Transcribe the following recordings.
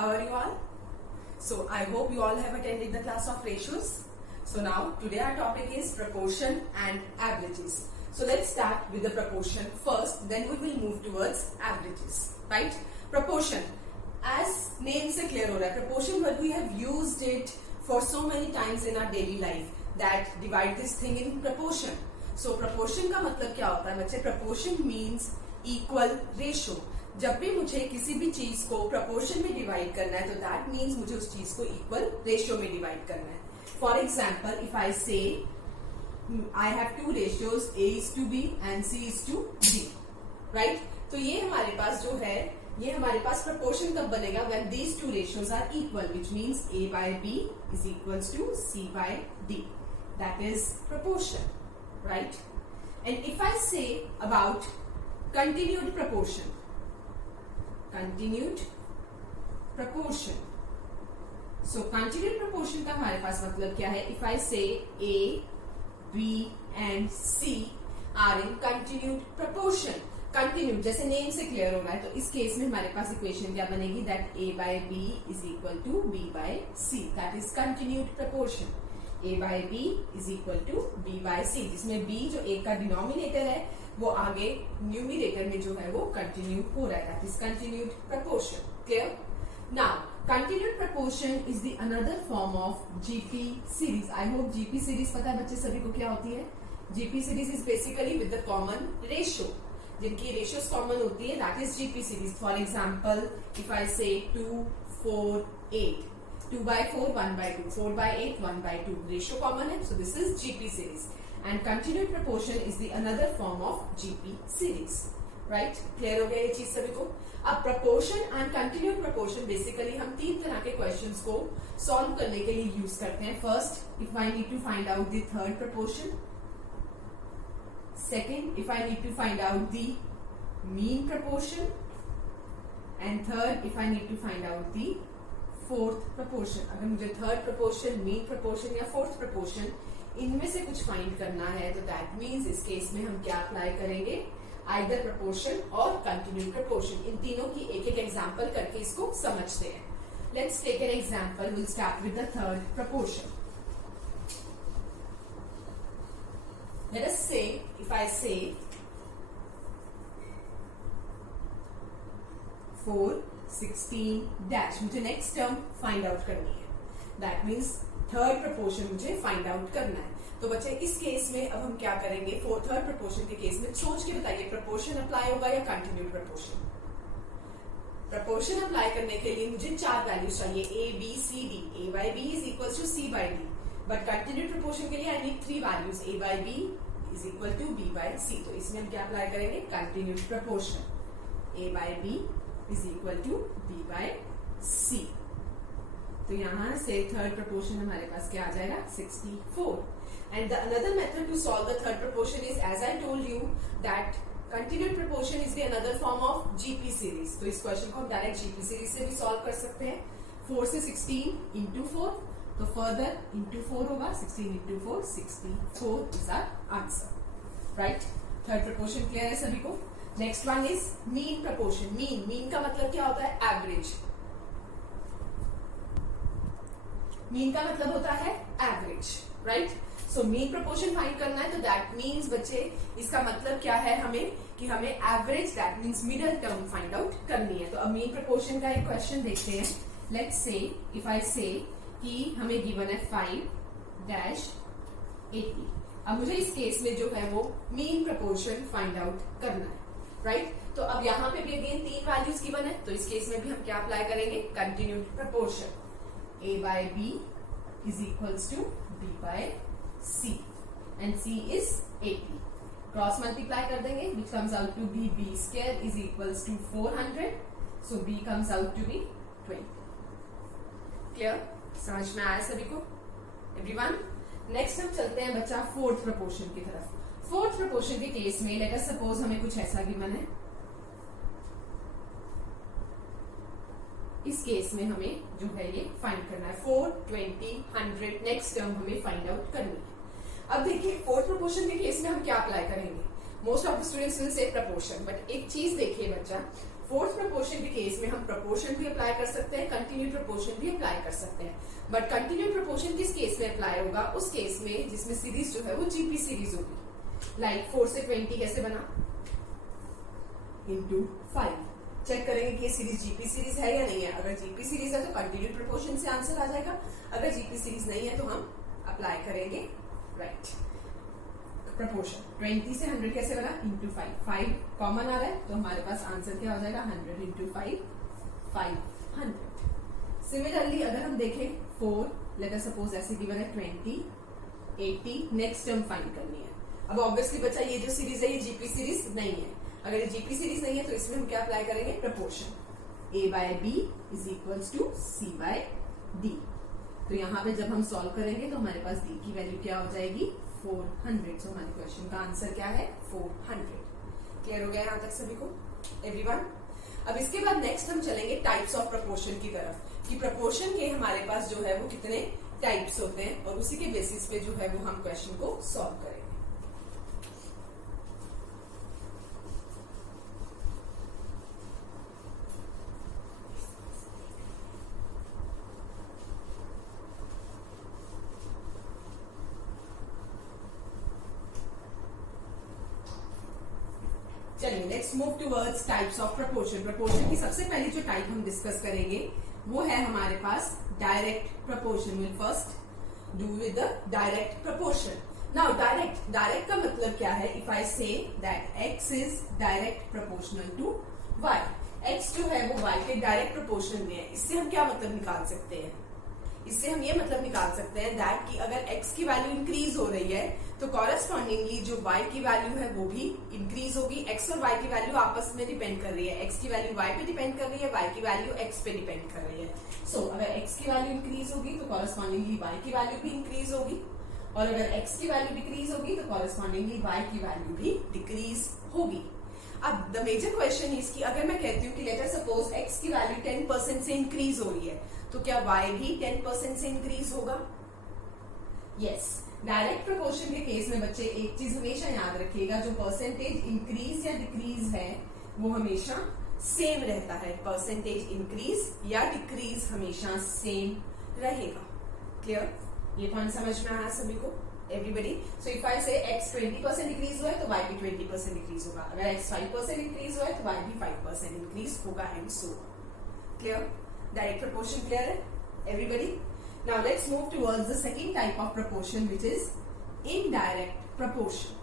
How are you all? So I hope you all have attended the class of ratios. So now today our topic is proportion and averages. So let's start with the proportion first, then we will move towards averages, right? Proportion, as name से clear हो रहा है, proportion but we have used it for so many times in our daily life that divide this thing in proportion. So proportion का मतलब क्या होता है बच्चे? Proportion means equal ratio. जब भी मुझे किसी भी चीज को proportion में डिवाइड करना है तो that means मुझे उस चीज को equal ratio में डिवाइड करना है. For example, if I say I have two ratios, A is to B and C is to D, right? तो ये हमारे पास जो है, ये हमारे पास proportion कब बनेगा? When these two ratios are equal, which means A by B is equals to C by D. That is proportion, right? And if I say about continued proportion, so continued proportion का हमारे पास मतलब क्या है? If I say A, B and C are in continued proportion, continued जैसे name से clear हो रहा है, तो इस केस में हमारे पास इक्वेशन क्या बनेगी? That A by B is equal to B by C. That is continued proportion. A by B is equal to B by C, जिसमें B जो A का डिनोमिनेटर है वो आगे न्यूमिनेटर में जो है वो कंटिन्यू हो रहा है. That is continued proportion. Clear? Now, continued proportion is the another form of GP series. I hope GP series पता है बच्चे सभी को क्या होती है? GP series is basically with the common ratio. जिनकी ratios common होती है, that is GP series. For example, if I say 2, 4, 8, 2 by 4, 1 by 2, 4 by 8, 1 by 2. Ratio common है, so this is GP series. And continued proportion is the another form of GP series. Right? Clear हो गया ये चीज सभी को? अब proportion and continued proportion basically हम तीन तरह के questions को solve करने के लिए use करते हैं. First, if I need to find out the third proportion. Second, if I need to find out the mean proportion. And third, if I need to find out the fourth proportion. अगर मुझे third proportion, mean proportion या fourth proportion इनमें से कुछ find करना है तो that means इस केस में हम क्या अप्लाई करेंगे? आइदर प्रपोर्शन और कंटिन्यूड प्रपोर्शन. इन तीनों की एक एक एग्जांपल करके इसको समझते हैं. Let's take an example. Will start with the third proportion. Let us say, if I से 4, 16 डैश, मुझे नेक्स्ट टर्म फाइंड आउट करनी है. दैट मीन्स थर्ड प्रपोर्शन मुझे फाइंड आउट करना है. तो बच्चे इस केस में अब हम क्या करेंगे? थर्ड प्रपोर्शन के केस में सोच के बताइए, प्रपोर्शन अप्लाई होगा या कंटिन्यूड प्रपोर्शन? प्रपोर्शन अप्लाई करने के लिए मुझे 4 वैल्यूज चाहिए, A, B, C, D. A by B is equal to C by D. But continued proportion के लिए I need 3 values. A by B is equal to B by C. तो इसमें हम क्या अप्लाई करेंगे? Continued proportion. A by B is equal to B by C. तो यहां से थर्ड प्रपोर्शन हमारे पास क्या आ जाएगा? 64. And the another method to solve the third proportion is, as I told you, that continued proportion is the another form of GP series. तो इस क्वेश्चन को हम डायरेक्ट जीपी सीरीज से भी सॉल्व कर सकते हैं. 4 से 16 इंटू 4, तो फर्दर इंटू 4 होगा. 16 into 4, 64 is our answer. Right? Third proportion clear है सभी को? Next one is mean proportion. Mean का मतलब क्या होता है? एवरेज. मीन का मतलब होता है average. Right? So mean proportion find करना है तो दैट मीन्स बच्चे इसका मतलब क्या है हमें? कि हमें average, that means middle term find out करनी है. तो अब मीन प्रपोर्शन का एक क्वेश्चन देखते हैं. लेट्स से, इफ आई से कि हमें गिवन है 5-80. अब मुझे इस केस में जो है वो मीन प्रपोर्शन फाइंड आउट करना है. राइट? तो अब यहाँ पे भी अगेन 3 वैल्यूज गिवन है, तो इस केस में भी हम क्या अप्लाई करेंगे? Continued proportion. A by B is equals to B by C and C is 80. Cross multiply कर देंगे, which comes out to be B square is equals to 400. So B comes out to be 20. Clear? समझ में आया सभी को? Everyone? Next हम चलते हैं बच्चा फोर्थ प्रपोर्शन की तरफ. फोर्थ प्रपोर्शन के केस में लेट अस सपोज हमें कुछ ऐसा गिवन है. इस केस में हमें जो है ये फाइंड करना है. 4, 20, 100 नेक्स्ट टर्म हमें फाइंड आउट करनी है. अब देखिए फोर्थ प्रपोर्शन के केस में हम क्या अप्लाई करेंगे? Most of the students will say proportion, but एक चीज देखिए बच्चा, फोर्थ प्रपोर्शन के केस में हम प्रपोर्शन भी अप्लाई कर सकते हैं, कंटिन्यूड प्रपोर्शन भी अप्लाई कर सकते हैं। बट कंटिन्यूड प्रपोर्शन किस केस में अप्लाई होगा? उस केस में जिसमें सीरीज जो है वो जीपी सीरीज होगी। लाइक 4 से 20 कैसे बना? इंटू 5। चेक करेंगे कि ये सीरीज जीपी सीरीज है या नहीं है। अगर जीपी सीरीज है तो कंटिन्यूड प्रपोर्शन से आंसर आ जाएगा, अगर जीपी सीरीज नहीं है तो हम अप्लाई करेंगे राइट प्रपोर्शन। 20 से 100 कैसे बना? इंटू 5। 5 कॉमन आ रहा है तो हमारे पास आंसर क्या हो जाएगा? 100 इंटू 5, 500। सिमिलरली अगर हम देखें 4, लेट अस सपोज ऐसे गिवन है 20, 80, नेक्स्ट टर्म फाइंड करनी है। अब ऑब्वियसली बच्चा ये जो सीरीज है ये जीपी सीरीज नहीं है। अगर ये जीपी सीरीज नहीं है तो इसमें हम क्या अप्लाई करेंगे? Proportion. a by B is equals to C by D. तो यहाँ पे जब हम सॉल्व करेंगे तो हमारे पास डी की वैल्यू क्या हो जाएगी? 400। सो हमारे क्वेश्चन का आंसर क्या है? 400। क्लियर हो गया यहाँ तक सभी को एवरीवन? अब इसके बाद नेक्स्ट हम चलेंगे टाइप्स ऑफ प्रपोर्शन की तरफ, कि प्रपोर्शन के हमारे पास जो है वो कितने टाइप्स होते हैं, और उसी के बेसिस पे जो है वो हम क्वेश्चन को सॉल्व करेंगे। चलिए let's move towards types of proportion. Proportion की सबसे पहली जो टाइप हम डिस्कस करेंगे वो है हमारे पास direct proportion. Will first do with the direct proportion. Now direct का मतलब क्या है? If I say that x is direct proportional to y, x जो है वो y के डायरेक्ट प्रोपोर्शन में है। इससे हम क्या मतलब निकाल सकते हैं? इससे हम ये मतलब निकाल सकते हैं दैट कि अगर x की वैल्यू इंक्रीज हो रही है तो कॉरेस्पॉन्डिंगली जो y की वैल्यू है वो भी इंक्रीज होगी। x और y की वैल्यू आपस में डिपेंड कर रही है। x की वैल्यू y पे डिपेंड कर रही है, y की वैल्यू x पे डिपेंड कर रही है। सो अगर x की वैल्यू इंक्रीज होगी तो कॉरेस्पॉन्डिंगली y की वैल्यू भी इंक्रीज होगी, और अगर x की वैल्यू डिक्रीज होगी तो कॉरेस्पॉन्डिंगली y की वैल्यू भी डिक्रीज होगी। अब द मेजर क्वेश्चन इज कि अगर मैं कहती हूँ कि लेट अस सपोज x की वैल्यू 10% से इंक्रीज हो रही है तो क्या y भी 10% से इंक्रीज होगा? यस। डायरेक्ट प्रोपोर्शन के केस में बच्चे एक चीज हमेशा याद रखिएगा, जो परसेंटेज इंक्रीज या डिक्रीज है वो हमेशा सेम रहता है। परसेंटेज इंक्रीज या डिक्रीज हमेशा सेम रहेगा। क्लियर? ये पॉइंट समझ में आया सभी को एवरीबडी? सो इफ आई से x 20% इंक्रीज हुआ है तो y भी 20% इंक्रीज होगा, अगर x 5% इंक्रीज हुआ है तो y भी 5% इंक्रीज होगा, and so. Clear? Direct proportion clear है everybody? Now let's move towards the second type of proportion, which is indirect proportion.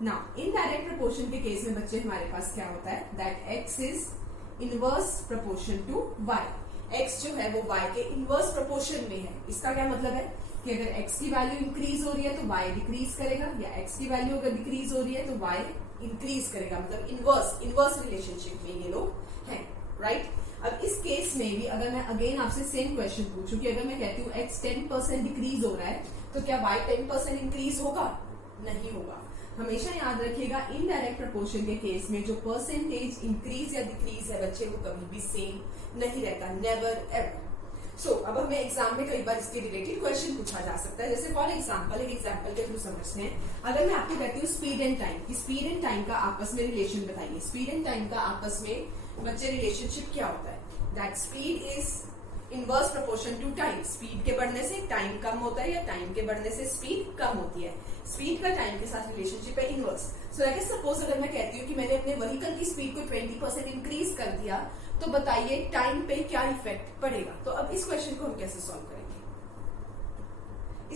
Now indirect proportion के केस में बच्चे हमारे पास क्या होता है? That x is inverse proportion to y. x जो है वो y के inverse proportion में है। इसका क्या मतलब है कि अगर x की वैल्यू इंक्रीज हो रही है तो y डिक्रीज करेगा, या x की वैल्यू अगर डिक्रीज हो रही है तो y इंक्रीज करेगा। मतलब इनवर्स रिलेशनशिप में ये लोग हैं, राइट? अब इस केस में भी अगर मैं अगेन आपसे सेम क्वेश्चन पूछूं कि अगर मैं कहती हूँ x 10% डिक्रीज हो रहा है तो क्या y 10% इंक्रीज होगा? नहीं होगा। हमेशा याद रखिएगा इनडायरेक्ट प्रपोर्शन के केस में जो परसेंटेज इंक्रीज या डिक्रीज है बच्चे वो कभी भी सेम नहीं रहता, नेवर एवर। सो अब हमें एग्जाम में कई बार इसके रिलेटेड क्वेश्चन पूछा जा सकता है। जैसे फॉर एग्जाम्पल, एक एग्जाम्पल के थ्रू समझते हैं। अगर मैं आपको कहती हूँ स्पीड एंड टाइम, कि स्पीड एंड टाइम का आपस में रिलेशन बताइए। स्पीड एंड टाइम का आपस में बच्चे रिलेशनशिप क्या होता है? That speed is inverse proportion to time. Speed के बढ़ने से टाइम कम होता है, या टाइम के बढ़ने से स्पीड कम होती है। स्पीड का टाइम के साथ रिलेशनशिप है inverse. So let us suppose अगर मैं कहती हूँ कि मैंने अपने व्हीकल की स्पीड को 20% इंक्रीज कर दिया, तो बताइए टाइम पे क्या इफेक्ट पड़ेगा? तो अब इस क्वेश्चन को हम कैसे सॉल्व करेंगे?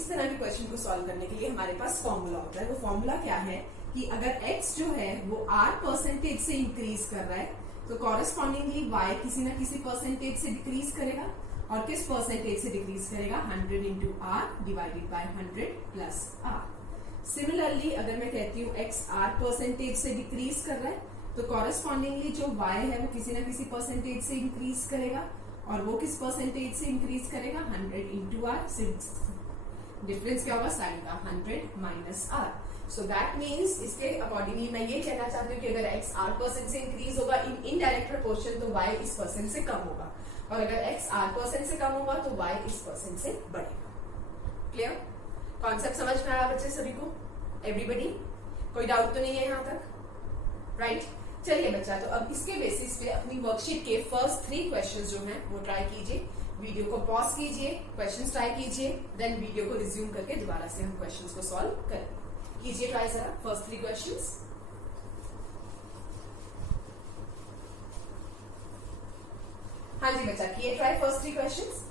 इस तरह के क्वेश्चन को सॉल्व करने के लिए हमारे पास फॉर्मूला होता है। वो फॉर्मूला क्या है कि अगर x जो है वो r% से इंक्रीज कर रहा है तो कॉरेस्पॉन्डिंगली y किसी ना किसी परसेंटेज से डिक्रीज करेगा, और किस परसेंटेज से डिक्रीज करेगा? 100 into R divided by 100 plus R. Similarly अगर मैं कहती हूँ x r% से डिक्रीज कर रहा है तो कॉरेस्पॉन्डिंगली जो y है वो किसी ना किसी परसेंटेज से इंक्रीज करेगा, और वो किस परसेंटेज से इंक्रीज करेगा? 100 इंटू आर। डिफरेंस क्या होगा? साइन का 100 minus R. So that means इसके अकॉर्डिंगली मैं ये कहना चाहती हूँ कि अगर x r% से इंक्रीज होगा इन इनडायरेक्ट प्रोपोर्शन तो y इस परसेंट से कम होगा, और अगर x r% से कम होगा तो y इस परसेंट से बढ़ेगा। क्लियर? कॉन्सेप्ट समझ में आया बच्चे सभी को एवरीबडी? कोई डाउट तो नहीं है यहाँ तक, राइट? चलिए बच्चा, तो अब इसके बेसिस पे अपनी वर्कशीट के फर्स्ट 3 क्वेश्चंस जो हैं वो ट्राई कीजिए। वीडियो को पॉज कीजिए, क्वेश्चंस ट्राई कीजिए, देन वीडियो को रिज्यूम करके दोबारा से हम क्वेश्चंस को सॉल्व करें। कीजिए ट्राई जरा फर्स्ट 3 क्वेश्चंस। हाँ जी बच्चा, किए ट्राई फर्स्ट 3 क्वेश्चंस।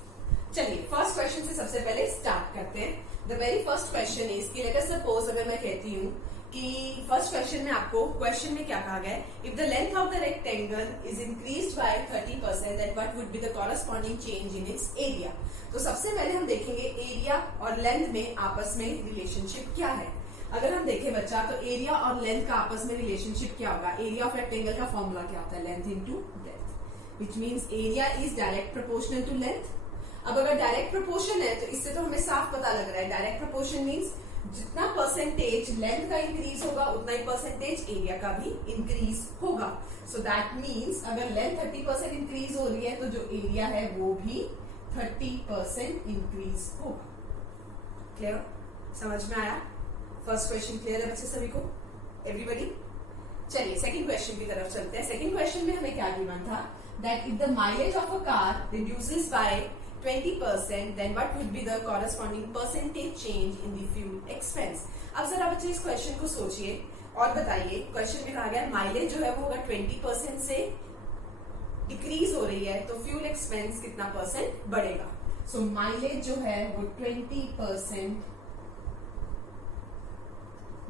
चलिए फर्स्ट क्वेश्चन से सबसे पहले स्टार्ट करते हैं। The very first question is कि लेट अस सपोज, अगर मैं कहती हूँ कि फर्स्ट क्वेश्चन में आपको क्वेश्चन में क्या कहा गया है, if the length of the rectangle is increased by 30% that what would be the corresponding change in its area. तो सबसे पहले हम देखेंगे एरिया और लेंथ में आपस में रिलेशनशिप क्या है। अगर हम देखें बच्चा, तो एरिया और लेंथ का आपस में रिलेशनशिप क्या होगा? एरिया ऑफ रेक्टेंगल का फॉर्मूला क्या होता है? Length into breadth, which means area is direct proportional to length. अब अगर डायरेक्ट प्रोपोर्शन है तो इससे तो हमें साफ पता लग रहा है, डायरेक्ट प्रोपोर्शन मीन्स जितना परसेंटेज लेंथ का इंक्रीज होगा उतना ही परसेंटेज एरिया का भी इंक्रीज होगा। सो दैट मीन्स अगर लेंथ 30% इंक्रीज हो रही है तो जो एरिया है वो भी 30% इंक्रीज होगा। क्लियर? समझ में आया? फर्स्ट क्वेश्चन क्लियर है बच्चे सभी को? एवरीबडी? चलिए सेकंड क्वेश्चन की तरफ चलते हैं। सेकंड क्वेश्चन में हमें क्या गिवन था? That if the mileage of a car reduces by 20%, then what would be the corresponding percentage change in the fuel expense? अब जरा बच्चे इस क्वेश्चन को सोचिए और बताइए। क्वेश्चन में कहा गया माइलेज जो है वो अगर 20% से डिक्रीज हो रही है तो फ्यूल एक्सपेंस कितना परसेंट बढ़ेगा? सो माइलेज जो है वो 20%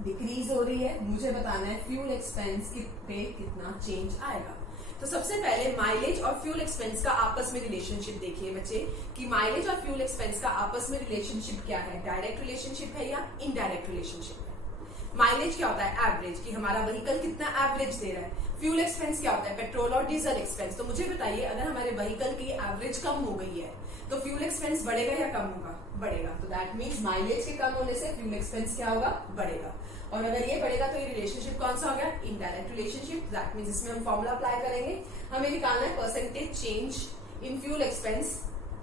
डिक्रीज हो रही है, मुझे बताना है फ्यूल एक्सपेंस पे कितना चेंज आएगा। तो सबसे पहले माइलेज और फ्यूल एक्सपेंस का आपस में रिलेशनशिप देखिए बच्चे कि माइलेज और फ्यूल एक्सपेंस का आपस में रिलेशनशिप क्या है? डायरेक्ट रिलेशनशिप है या इनडायरेक्ट रिलेशनशिप है? माइलेज क्या होता है? एवरेज, कि हमारा व्हीकल कितना एवरेज दे रहा है। फ्यूल एक्सपेंस क्या होता है? पेट्रोल और डीजल एक्सपेंस। तो मुझे बताइए, अगर हमारे व्हीकल की एवरेज कम हो गई है तो फ्यूल एक्सपेंस बढ़ेगा या कम होगा? बढ़ेगा। तो दैट मीन्स माइलेज के कम होने से फ्यूल एक्सपेंस क्या होगा? बढ़ेगा। और अगर ये बढ़ेगा तो ये रिलेशनशिप कौन सा हो गया? Indirect relationship. दैट मीन्स इसमें हम फॉर्मूला अप्लाई करेंगे, हमें निकालना है percentage change in fuel expense,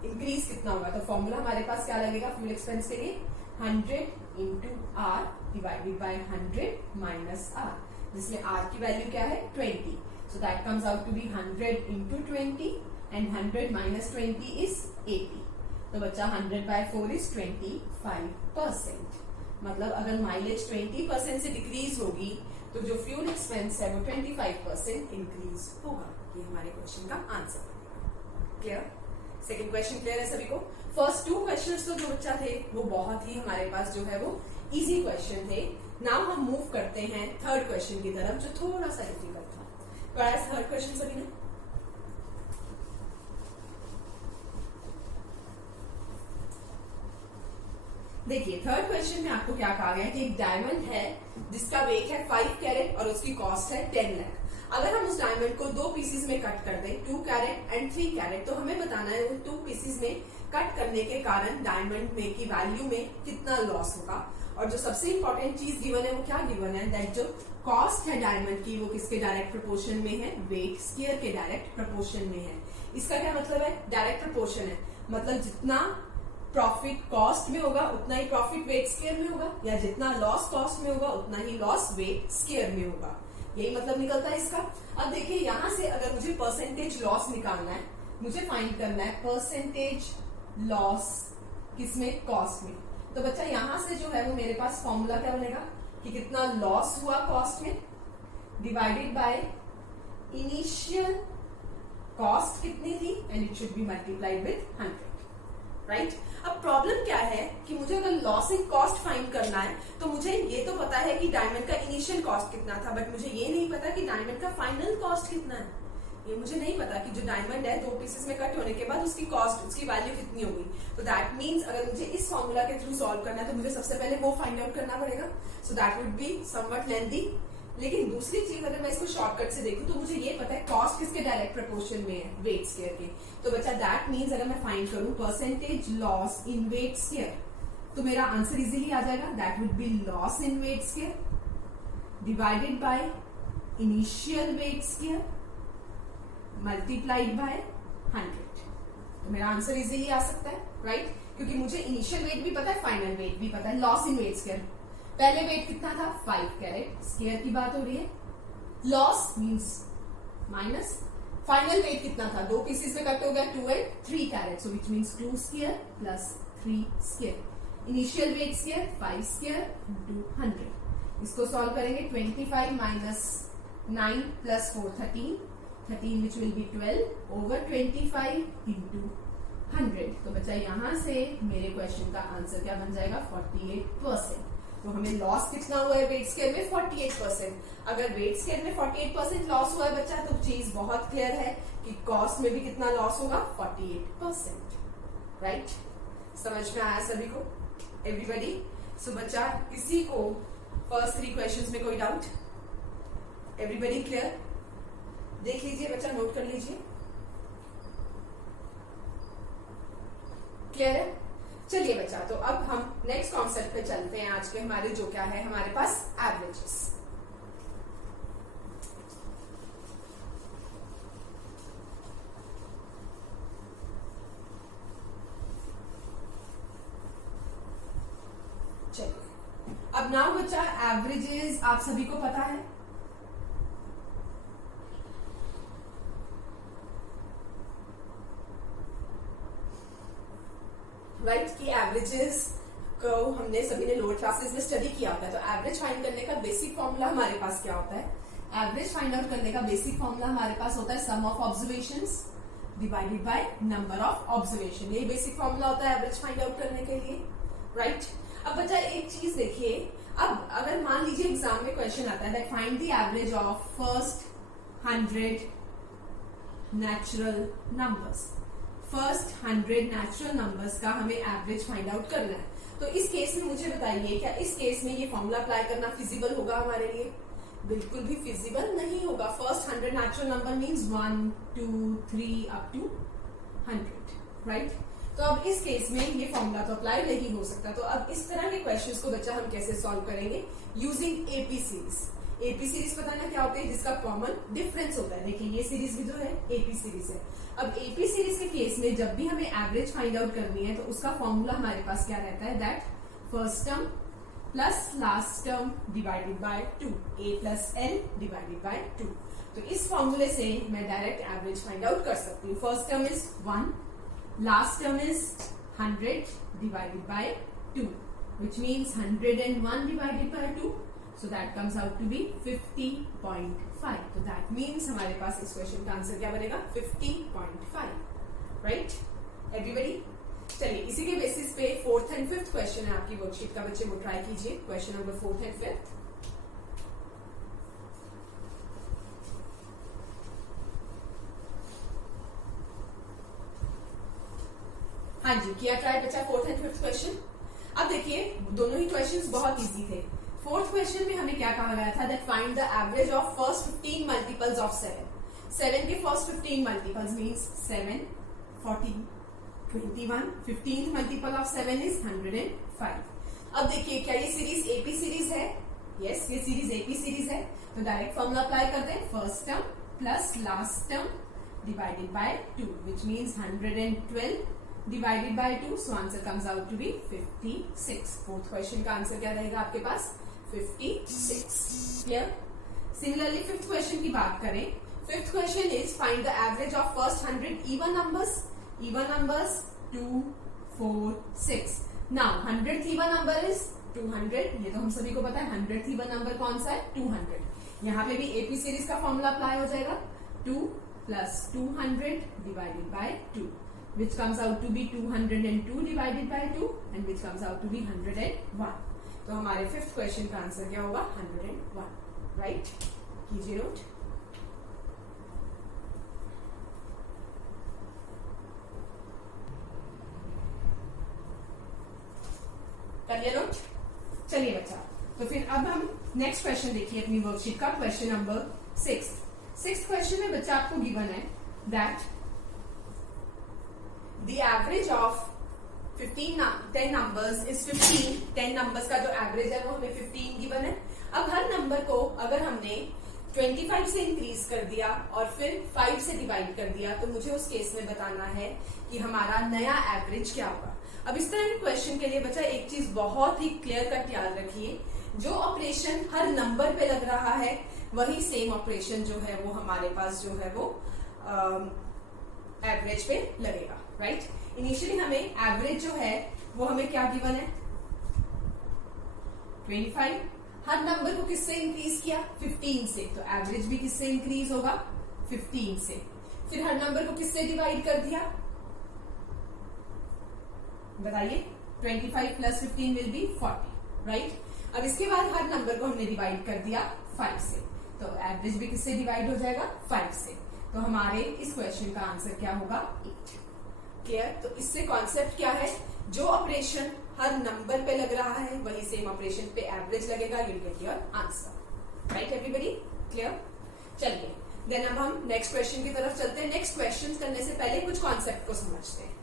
increase कितना होगा। तो फॉर्मूला हमारे पास क्या लगेगा फ्यूल एक्सपेंस के लिए? 100 into R divided by 100 minus R, जिसमें आर की वैल्यू क्या है? 20। So that comes out to be 100 into 20 and 100 minus 20 is 80। तो बच्चा 100/4 इज 25%। मतलब अगर माइलेज 20% से डिक्रीज होगी तो जो फ्यूल एक्सपेंस है वो 25% इंक्रीज होगा। ये हमारे क्वेश्चन का आंसर बनेगा। क्लियर? सेकंड क्वेश्चन क्लियर है सभी को? फर्स्ट 2 क्वेश्चंस तो जो बच्चा थे वो बहुत ही हमारे पास जो है वो इजी क्वेश्चन थे। नाउ हम मूव करते हैं थर्ड क्वेश्चन की तरफ जो थोड़ा सा डिफिकल्ट था। पढ़ा है थर्ड क्वेश्चन सभी ने? देखिए थर्ड क्वेश्चन में आपको क्या कहा गया है कि एक डायमंड है जिसका वेट है 5 कैरेट और उसकी कॉस्ट है 10 लाख। अगर हम उस डायमंड को 2 पीसेस में कट कर दें, 2 कैरेट एंड 3 कैरेट, तो हमें बताना है उन 2 पीसेस में कट करने के कारण डायमंड में की वैल्यू में कितना लॉस होगा। और जो सबसे इंपॉर्टेंट चीज गिवन है वो क्या गिवन है? दैट जो कॉस्ट है डायमंड की वो किसके डायरेक्ट प्रोपोर्शन में है? वेट स्क्वायर के डायरेक्ट प्रोपोर्शन में है। इसका क्या मतलब है? डायरेक्ट प्रोपोर्शन है मतलब जितना प्रॉफिट कॉस्ट में होगा उतना ही प्रॉफिट वेट स्क्वायर में होगा, या जितना लॉस कॉस्ट में होगा उतना ही लॉस वेट स्क्वायर में होगा। यही मतलब निकलता है इसका। अब देखिए यहां से अगर मुझे परसेंटेज लॉस निकालना है, मुझे फाइंड करना है परसेंटेज लॉस किसमें? कॉस्ट में। तो बच्चा यहां से जो है वो मेरे पास फॉर्मूला क्या बनेगा कि कितना लॉस हुआ कॉस्ट में डिवाइडेड बाय इनिशियल कॉस्ट कितनी थी and it should be multiplied with 100, right? अब प्रॉब्लम क्या है कि मुझे अगर लॉस इन कॉस्ट फाइंड करना है तो मुझे ये तो पता है कि डायमंड का इनिशियल कॉस्ट कितना था, बट मुझे ये नहीं पता कि डायमंड का फाइनल कॉस्ट कितना है। ये मुझे नहीं पता कि जो डायमंड है 2 पीसेस में कट होने के बाद उसकी कॉस्ट, उसकी वैल्यू कितनी होगी। तो दैट मीन्स अगर मुझे इस फॉर्मूला के थ्रू सॉल्व करना है तो मुझे सबसे पहले वो फाइंड आउट करना पड़ेगा। So that would be somewhat lengthy. लेकिन दूसरी चीज अगर मैं इसको शॉर्टकट से देखूं तो मुझे ये पता है कॉस्ट किसके डायरेक्ट प्रोपोर्शन में है? वेट स्क्वायर के। तो बच्चा दैट मीन्स अगर मैं फाइंड करूं percentage loss in weight square तो मेरा आंसर इजीली आ जाएगा। That would be loss in weight square divided by initial weight square multiplied by 100। तो मेरा आंसर इजीली आ सकता है, राइट? क्योंकि मुझे इनिशियल वेट भी पता है, फाइनल वेट भी पता है, लॉस इन वेट स्क्वायर। पहले वेट कितना था 5 कैरेट, स्क्वायर की बात हो रही है, loss means minus, final wait कितना था, 2 पीसेस में कट हो गया 2 and 3 carat, so which means 2 square plus 3 square, initial weight square 5 square into 100, इसको सॉल्व करेंगे 25 minus 9 plus 4 13 which will be 12 over 25 into 100, तो बच्चा यहां से मेरे क्वेश्चन का आंसर क्या बन जाएगा 48%। तो हमें लॉस कितना हुआ है वेट स्केयर में 48%। अगर वेट स्केयर में 48% लॉस हुआ है बच्चा, तो चीज बहुत क्लियर है कि कॉस्ट में भी कितना लॉस होगा 48%, राइट? समझ में आया सभी को, एवरीबॉडी? सो बच्चा किसी को फर्स्ट 3 क्वेश्चंस में कोई डाउट? Everybody clear? देख लीजिए बच्चा, नोट कर लीजिए, क्लियर है? चलिए बच्चा, तो अब हम नेक्स्ट कॉन्सेप्ट पे चलते हैं। आज के हमारे जो क्या है हमारे पास एवरेजेस। चलिए अब नाउ बच्चा एवरेजेस आप सभी को पता है, राइट? कि एवरेजेस को हमने सभी ने लोअर क्लासेस में स्टडी किया होता है। तो एवरेज फाइंड करने का बेसिक फॉर्मूला हमारे पास क्या होता है? एवरेज फाइंड आउट करने का बेसिक फॉर्मूला हमारे पास होता है sum of observations divided by number of observation. ये बेसिक फॉर्मूला होता है एवरेज फाइंड आउट करने के लिए, राइट? अब बच्चा एक चीज देखिए, अब अगर मान लीजिए एग्जाम में क्वेश्चन आता है that find the average of first 100 natural numbers, first 100 natural numbers का हमें एवरेज फाइंड आउट करना है। तो इस केस में मुझे बताइए, क्या इस केस में ये फॉर्मूला अप्लाई करना फिजिबल होगा हमारे लिए? बिल्कुल भी फिजिबल नहीं होगा। First 100 natural number means 1 2 3 up to 100, right? तो अब इस केस में ये फॉर्मूला तो अप्लाई नहीं हो सकता। तो अब इस तरह के क्वेश्चंस को बच्चा हम कैसे सॉल्व करेंगे? Using AP series. AP series पता ना क्या होती है? जिसका कॉमन डिफरेंस होता है। देखिए ये सीरीज भी जो है एपी सीरीज है। अब एपी सीरीज के केस में जब भी हमें एवरेज फाइंड आउट करनी है तो उसका फॉर्मूला हमारे पास क्या रहता है? That first term plus last term divided by 2, a plus L divided by 2। तो इस फॉर्मूले से मैं डायरेक्ट एवरेज फाइंड आउट कर सकती हूँ। First term is 1, last term is 100 divided by 2, which means 101 divided by 2, so that comes out to be 50.5. तो that means हमारे पास इस क्वेश्चन का आंसर क्या बनेगा? 50.5, right? Everybody? चलिए इसी के बेसिस पे 4th and 5th क्वेश्चन है आपकी वर्कशीट का, बच्चे वो ट्राई कीजिए। Question number 4th and 5th। हाँ जी, किया ट्राई बच्चा 4th and 5th क्वेश्चन। अब देखिए दोनों ही क्वेश्चंस बहुत इजी थे। 4th क्वेश्चन में हमें क्या कहा गया था? That find the average of first 15 multiples of 7। 7 के first 15 multiples means 7, 14, 21, 15th multiple of 7 is 105। अब देखिए क्या ये सीरीज एपी सीरीज है? यस, ये सीरीज एपी सीरीज है। तो डायरेक्ट फॉर्मूला अप्लाई कर दें, first term plus last term divided by 2, which means 112 divided by 2, so answer comes out to be 56। 4th question का आंसर क्या रहेगा आपके पास? 56। क्लियर? सिमिलरली 5th क्वेश्चन की बात करें। 5th question is find the average of first 100 even numbers 2 4 6। Now 100th even number is 200, ये तो हम सभी को पता है। 100th even number कौन सा है? 200। यहाँ पे भी एपी सीरीज का फॉर्मूला अप्लाई हो जाएगा, 2 plus 200 divided by 2, which comes out to be 202 divided by 2 and which comes out to be 101। तो हमारे 5th क्वेश्चन का आंसर क्या होगा? 101, राइट? कीजिए नोट। करिए नोट। चलिए बच्चा, तो फिर अब हम नेक्स्ट क्वेश्चन देखिए अपनी वर्कशीट का, क्वेश्चन नंबर 6। 6th क्वेश्चन में बच्चा आपको गिवन है that the average of 10 numbers is 15। 10 numbers का जो एवरेज है वो हमें 15 गिवन है। अब हर नंबर को अगर हमने 25 से इंक्रीज कर दिया और फिर 5 से डिवाइड कर दिया तो मुझे उस केस में बताना है कि हमारा नया एवरेज क्या होगा। अब इस तरह के क्वेश्चन के लिए बच्चा एक चीज बहुत ही क्लियर कट याद रखिए, जो ऑपरेशन हर नंबर पे लग रहा है वही सेम ऑपरेशन जो है वो हमारे पास जो है वो एवरेज पे लगेगा, राइट। इनिशियली हमें एवरेज जो है वो हमें क्या गिवन है 25। हर नंबर को किससे इंक्रीज किया 15 से, तो एवरेज भी किससे इंक्रीज होगा 15 से। फिर हर नंबर को किससे डिवाइड कर दिया बताइए, 25 प्लस 15 विल बी 40, राइट। अब इसके बाद हर नंबर को हमने डिवाइड कर दिया 5 से, तो एवरेज भी किससे डिवाइड हो जाएगा 5 से। तो हमारे इस क्वेश्चन का आंसर क्या होगा 8। क्लियर। तो इससे कॉन्सेप्ट क्या है, जो ऑपरेशन हर नंबर पे लग रहा है वही सेम ऑपरेशन पे एवरेज लगेगा, you get your answer, right everybody. Clear. चलिए देन अब हम नेक्स्ट क्वेश्चन की तरफ चलते हैं। नेक्स्ट क्वेश्चन करने से पहले कुछ कॉन्सेप्ट को समझते हैं।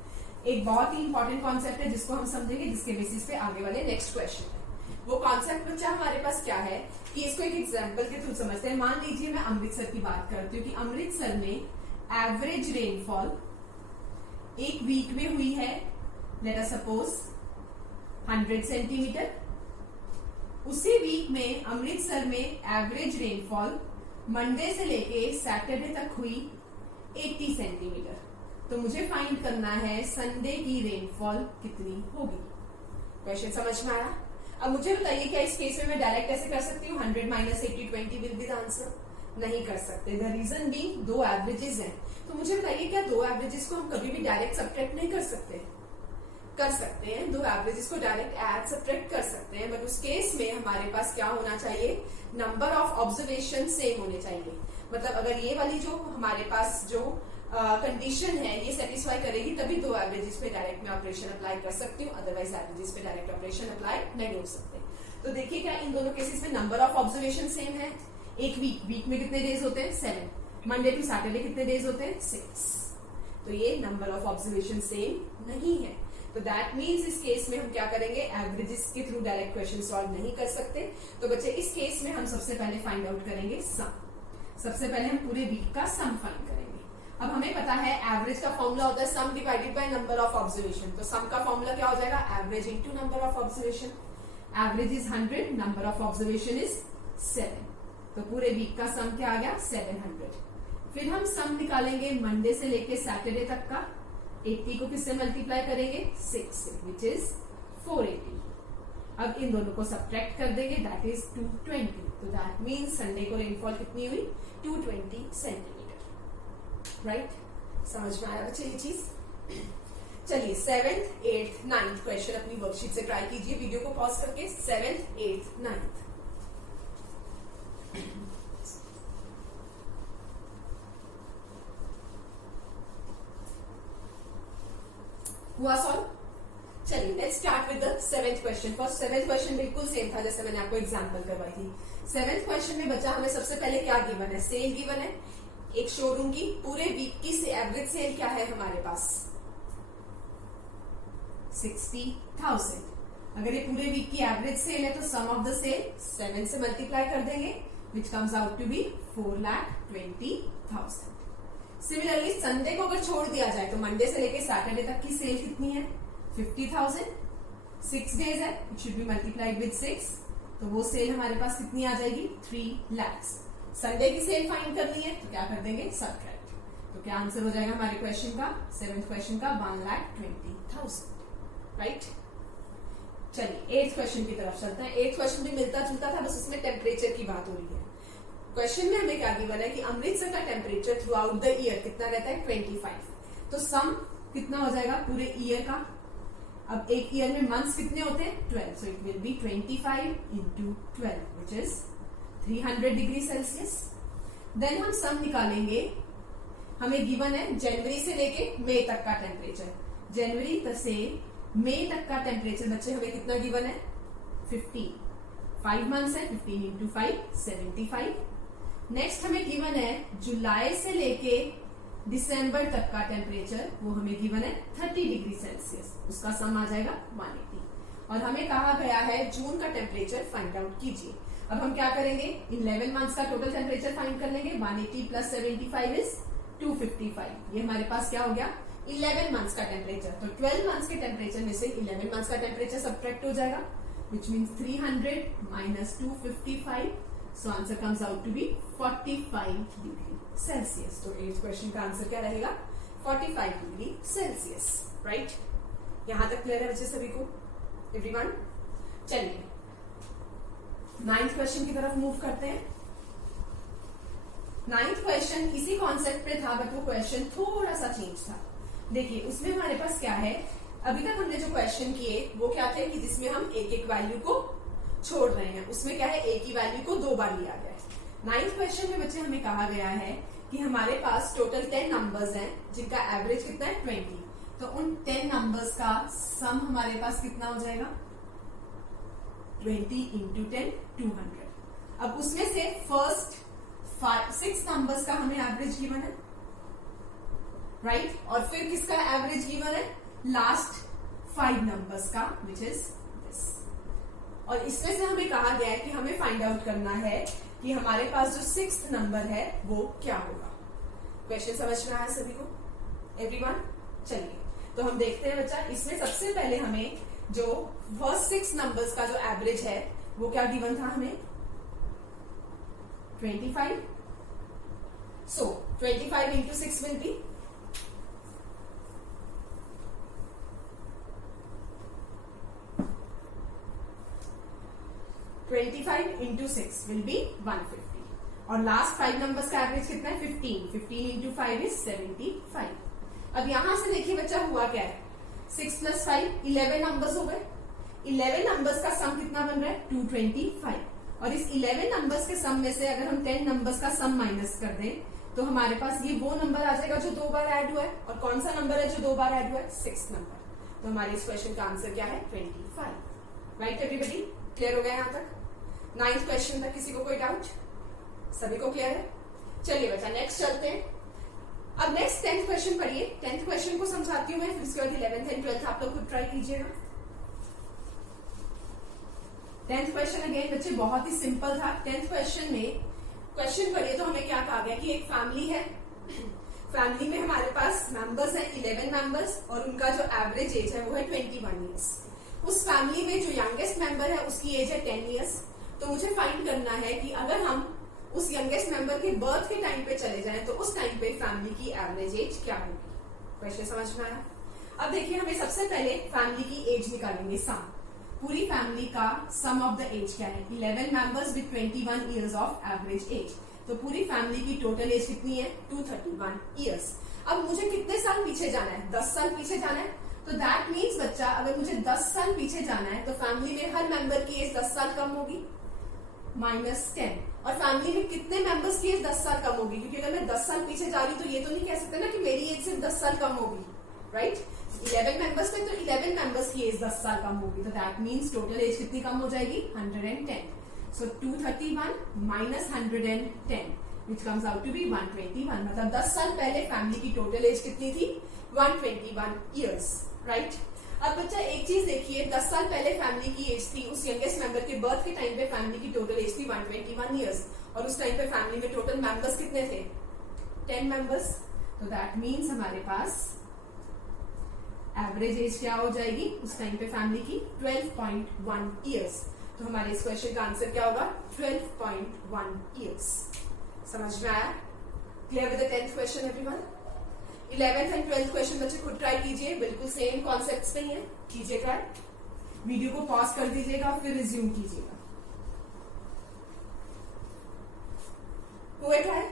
एक बहुत ही इंपॉर्टेंट कॉन्सेप्ट है जिसको हम समझेंगे, जिसके बेसिस पे आगे वाले नेक्स्ट क्वेश्चन है। वो कॉन्सेप्ट बच्चा हमारे पास क्या है कि इसको एक एग्जांपल के थ्रू समझते हैं। मान लीजिए मैं अमृतसर की बात करती हूँ कि अमृतसर में एवरेज रेनफॉल एक वीक में हुई है, लेट अस सपोज 100 सेंटीमीटर। उसी वीक में अमृतसर में एवरेज रेनफॉल मंडे से लेके सैटरडे तक हुई 80 सेंटीमीटर। तो मुझे फाइंड करना है संडे की रेनफॉल कितनी होगी। क्वेश्चन समझ में आया। अब मुझे बताइए क्या इस केस में मैं डायरेक्ट ऐसे कर सकती हूँ 100 minus 80 20 will be the answer? नहीं कर सकते। द रीजन बीइंग दो एवरेजेस हैं। तो मुझे बताइए क्या दो एवरेजेस को हम कभी भी डायरेक्ट सब्ट्रैक्ट नहीं कर सकते? कर सकते हैं, दो एवरेजेस को डायरेक्ट ऐड सब्ट्रैक्ट कर सकते हैं, बट उस केस में हमारे पास क्या होना चाहिए, नंबर ऑफ ऑब्जर्वेशन सेम होने चाहिए। मतलब अगर ये वाली जो हमारे पास जो कंडीशन है ये सेटिस्फाई करेगी तभी दो एवरेजेस पे डायरेक्ट मैं ऑपरेशन अप्लाई कर सकती हूँ, अदरवाइज एवरेजेस पे डायरेक्ट ऑपरेशन अप्लाई नहीं हो सकते। तो देखिए क्या इन दोनों केसेस में नंबर ऑफ ऑब्जर्वेशन सेम है। एक वीक में कितने डेज होते हैं 7, मंडे टू सैटरडे कितने डेज होते हैं 6। तो ये नंबर ऑफ ऑब्जर्वेशन सेम नहीं है। तो दैट मीन्स इस केस में हम क्या करेंगे, एवरेजेस के थ्रू डायरेक्ट क्वेश्चन सॉल्व नहीं कर सकते। तो बच्चे इस केस में हम सबसे पहले फाइंड आउट करेंगे सम। सबसे पहले हम पूरे वीक का सम फाइंड करेंगे। अब हमें पता है एवरेज का फॉर्मूला होता है सम divided by number of observation. तो सम का फॉर्मूला क्या हो जाएगा, average into number of observation. Average is 100, number of observation is 7। तो पूरे वीक का सम क्या आ गया 700। फिर हम सम निकालेंगे मंडे से लेके सैटरडे तक का। 80 को किससे मल्टीप्लाई करेंगे 6 से, विच इज 480। अब इन दोनों को सब्ट्रैक्ट कर देंगे, दैट इज 220। तो दैट मीन्स संडे को रेनफॉल कितनी हुई 220 सेंटीमीटर, राइट। समझ में आया बच्चे ये चीज। चलिए 7th 8th 9th क्वेश्चन अपनी वर्कशीट से ट्राई कीजिए, वीडियो को पॉज करके। 7th 8th 9th हुआ सॉल्व। चलिए let's start with the 7th question. First 7th question बिल्कुल सेम था जैसे मैंने आपको एग्जांपल करवाई थी। 7th क्वेश्चन में बच्चा हमें सबसे पहले क्या गिवन है, सेल गिवन है। एक शोरूम की पूरे वीक की एवरेज सेल क्या है हमारे पास 60,000। अगर ये पूरे वीक की एवरेज सेल है तो सम ऑफ द सेल 7 से मल्टीप्लाई कर देंगे, which comes out to be 4,20,000। Similarly Sunday को अगर छोड़ दिया जाए तो मंडे से लेके सैटरडे तक की सेल कितनी है 50,000। 6 डेज है, it should be multiplied with 6। तो वो सेल हमारे पास कितनी आ जाएगी 3 लाख। संडे की सेल फाइंड करनी है तो क्या कर देंगे सब्ट्रैक्ट। तो क्या आंसर हो जाएगा हमारे क्वेश्चन का 7th क्वेश्चन का 1,20,000, राइट। चलिए 8th क्वेश्चन की तरफ चलते हैं। 8th क्वेश्चन भी मिलता जुलता था, बस उसमें टेम्परेचर की बात हो रही है। क्वेश्चन में हमें क्या गिवन है कि अमृतसर का temperature through out the year कितना रहता है 25। तो सम कितना हो जाएगा पूरे ईयर का। अब एक ईयर में मंथ्स कितने होते हैं 12, so it will be 25 into 12 which is 300 degree Celsius. Then हम सम निकालेंगे, हमें गिवन है जनवरी से लेके मई तक का टेम्परेचर। जनवरी से मई तक का टेम्परेचर बच्चे हमें कितना गिवन है 15। 5 मंथ्स है, 15 इंटू 5 75। नेक्स्ट हमें गिवन है जुलाई से लेके दिसंबर तक का टेम्परेचर, वो हमें गिवन है 30 डिग्री सेल्सियस, उसका सम आ जाएगा 180। और हमें कहा गया है जून का टेम्परेचर फाइंड आउट कीजिए। अब हम क्या करेंगे 11 मंथ्स का टोटल टेम्परेचर फाइंड कर लेंगे। 180 प्लस 75 इज 255। ये हमारे पास क्या हो गया 11 मंथ्स का टेम्परेचर। तो 12 मंथ्स के टेम्परेचर में से 11 मंथ्स का टेम्परेचर सब्ट्रैक्ट हो जाएगा, which means 300 minus 255. So answer comes out to be 45 degree Celsius. तो इस क्वेश्चन का आंसर क्या रहेगा? 45 डिग्री सेल्सियस, राइट? यहां तक क्लियर है बच्चे सभी को? एवरीवन, चलिए 9th क्वेश्चन की तरफ मूव करते हैं। 9th क्वेश्चन इसी कॉन्सेप्ट पे था, बट वो क्वेश्चन थोड़ा सा चेंज था। देखिए उसमें हमारे पास क्या है, अभी तक हमने जो क्वेश्चन किए वो क्या थे कि जिसमें हम एक एक वैल्यू को छोड़ रहे हैं, उसमें क्या है एक ही वैल्यू को 2 बार लिया गया है। 9th क्वेश्चन में बच्चे हमें कहा गया है कि हमारे पास टोटल 10 नंबर्स हैं जिनका एवरेज कितना है 20। तो उन 10 नंबर्स का सम हमारे पास कितना हो जाएगा? 20 इंटू 10 200। अब उसमें से फर्स्ट 6 नंबर्स का हमें एवरेज गिवन है, राइट? और फिर किसका एवरेज गिवन है? लास्ट 5 नंबर्स का, विच इज दिस। और इसमें से हमें कहा गया है कि हमें फाइंड आउट करना है कि हमारे पास जो 6th नंबर है वो क्या होगा। क्वेश्चन समझ में आया सभी को? एवरीवन, चलिए तो हम देखते हैं बच्चा, इसमें सबसे पहले हमें जो फर्स्ट 6 नंबर्स का जो एवरेज है वो क्या गिवन था हमें? 25। सो 25 into 6 will be 25 into 6 will be 150। और लास्ट 5 नंबर्स का एवरेज कितना है? 15। 15 इंटू 5 इज 75। अब यहां से देखिए बच्चा हुआ क्या है, 6 प्लस 5 11 नंबर्स हो गए। 11 नंबर्स का सम कितना बन रहा है? 225। और इस 11 नंबर्स के सम में से अगर हम 10 नंबर्स का सम माइनस कर दें तो हमारे पास ये वो नंबर आ जाएगा जो 2 बार ऐड हुआ है। और कौन सा नंबर है जो 2 बार ऐड हुआ है? 6th number. तो हमारे इस क्वेश्चन का आंसर क्या है? 25। राइट एवरीबडी, क्लियर हो गया यहां तक? 9th क्वेश्चन तक किसी को कोई डाउट? सभी को क्लियर है? चलिए बच्चा नेक्स्ट चलते हैं। अब नेक्स्ट 10th क्वेश्चन पढ़िए। 10th क्वेश्चन को समझाती हूँ मैं, फिर उसके बाद 11th एंड 12th आप लोग खुद ट्राई कीजिएगा। 10th क्वेश्चन अगेन बच्चे बहुत ही सिंपल था। 10th क्वेश्चन में क्वेश्चन पढ़िए तो हमें क्या कहा गया कि एक फैमिली है, फैमिली में हमारे पास मेंबर्स हैं 11 मेंबर्स, और उनका जो एवरेज एज है वो है 21 ईयर्स। उस फैमिली में जो यंगेस्ट मेंबर है उसकी एज है 10 ईयर्स। तो मुझे फाइंड करना है कि अगर हम उस यंगेस्ट मेंबर के बर्थ के टाइम पे चले जाएं तो उस टाइम पे फैमिली की एवरेज एज क्या होगी। क्वेश्चन समझ में आया? अब देखिए हमें सबसे पहले फैमिली की एज निकालेंगे, सम। पूरी फैमिली का सम ऑफ द एज क्या है? 11 members with 21 years of average age. तो पूरी फैमिली की टोटल एज कितनी है? 231 ईयर्स। अब मुझे कितने साल पीछे जाना है? 10 साल पीछे जाना है। तो दैट मीन्स बच्चा अगर मुझे 10 साल पीछे जाना है तो फैमिली में हर मेंबर की एज 10 साल कम होगी, -10। और फैमिली में कितने मेंबर्स की एज 10 साल कम होगी? क्योंकि अगर मैं 10 साल पीछे जा रही हूँ तो ये तो नहीं कह सकते ना कि मेरी एज सिर्फ 10 साल कम होगी, राइट? 11 मेंबर्स में तो 11 मेंबर्स की एज 10 साल कम होगी। तो दैट मीन्स टोटल एज कितनी कम हो जाएगी? 110। So 231 minus 110 which comes out to be 121। मतलब 10 साल पहले फैमिली की टोटल एज कितनी थी? 121 ईयर्स, राइट? अब बच्चा एक चीज देखिए, 10 साल पहले फैमिली की एज थी, उस यंगेस्ट मेंबर के बर्थ के टाइम पे फैमिली की टोटल एज थी 121 ईयर्स, और उस टाइम पे फैमिली में टोटल मेंबर्स कितने थे? 10 मेंबर्स। तो दैट मीन्स हमारे पास एवरेज एज क्या हो जाएगी उस टाइम पे फैमिली की? 12.1 ईयर्स। तो हमारे इस क्वेश्चन का आंसर क्या होगा? 12.1 ईयर्स। समझ में आया? Clear with the 10th question everyone? 11th and 12th question बच्चे खुद ट्राई कीजिए, बिल्कुल सेम कॉन्सेप्ट्स पे ही है, कीजिए ट्राई। वीडियो को पॉज कर दीजिएगा फिर रिज्यूम कीजिएगा। हुए ट्राई?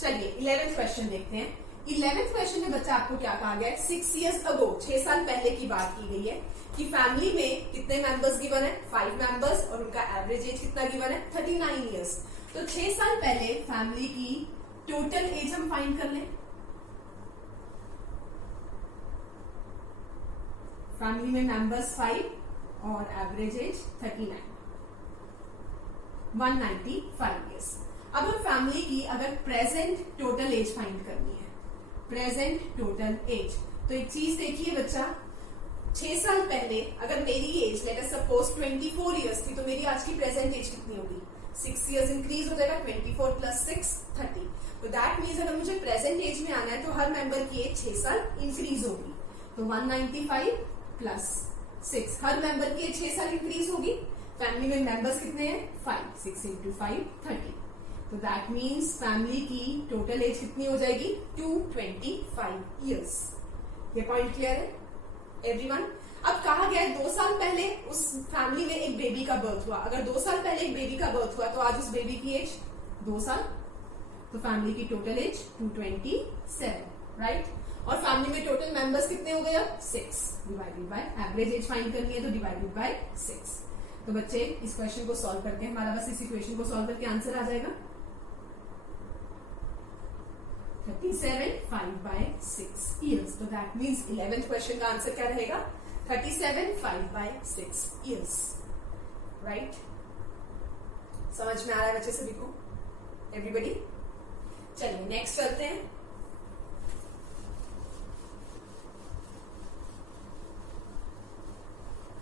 चलिए 11th क्वेश्चन देखते हैं। 11th क्वेश्चन में बच्चा आपको क्या कहा गया है? 6 इयर्स अगो, 6 साल पहले की बात की गई है कि फैमिली में कितने मेंबर्स गिवन है? 5 मेंबर्स, और उनका एवरेज एज कितना गिवन है? 39 इयर्स। तो 6 साल पहले फैमिली की टोटल एज हम फाइंड कर लें। फैमिली में मेंबर्स 5 और एवरेज एज 39, 195 इयर्स। अब हम फैमिली की अगर प्रेजेंट टोटल एज फाइंड करनी है, प्रेजेंट टोटल एज, तो एक चीज देखिए बच्चा, 6 साल पहले अगर मेरी age let us suppose 24 years थी तो मेरी आज की प्रेजेंट एज कितनी होगी? 6 इयर्स इंक्रीज हो जाएगा, 24 प्लस 6 30। तो दैट मीन्स अगर मुझे प्रेजेंट एज में आना है तो हर मेंबर की एज 6 साल इंक्रीज होगी। तो 195 प्लस 6, हर मेंबर की एज 6 साल इंक्रीज होगी। फैमिली में मेंबर्स कितने हैं 5, 6 इंटू 5 30। तो दैट मीन्स फैमिली की टोटल एज कितनी हो जाएगी 225 ईयर्स। ये पॉइंट क्लियर है एवरीवन? अब कहा गया है 2 साल पहले उस फैमिली में एक बेबी का बर्थ हुआ। अगर 2 साल पहले एक बेबी का बर्थ हुआ तो आज उस बेबी की एज 2 साल, तो फैमिली की टोटल एज 227, राइट? और फैमिली में टोटल मेंबर्स कितने हो गए अब 6 divided by average age find करनी है तो डिवाइडेड बाय 6। तो बच्चे इस क्वेश्चन को सॉल्व करके हमारा बस इस इक्वेशन को सॉल्व करके आंसर आ जाएगा 37 5 by 6 years। तो दैट मीन्स 11th क्वेश्चन का आंसर क्या रहेगा 37 5 by 6 years, राइट? समझ में आ रहा है बच्चे सभी को? एवरीबडी? चलिए नेक्स्ट चलते हैं।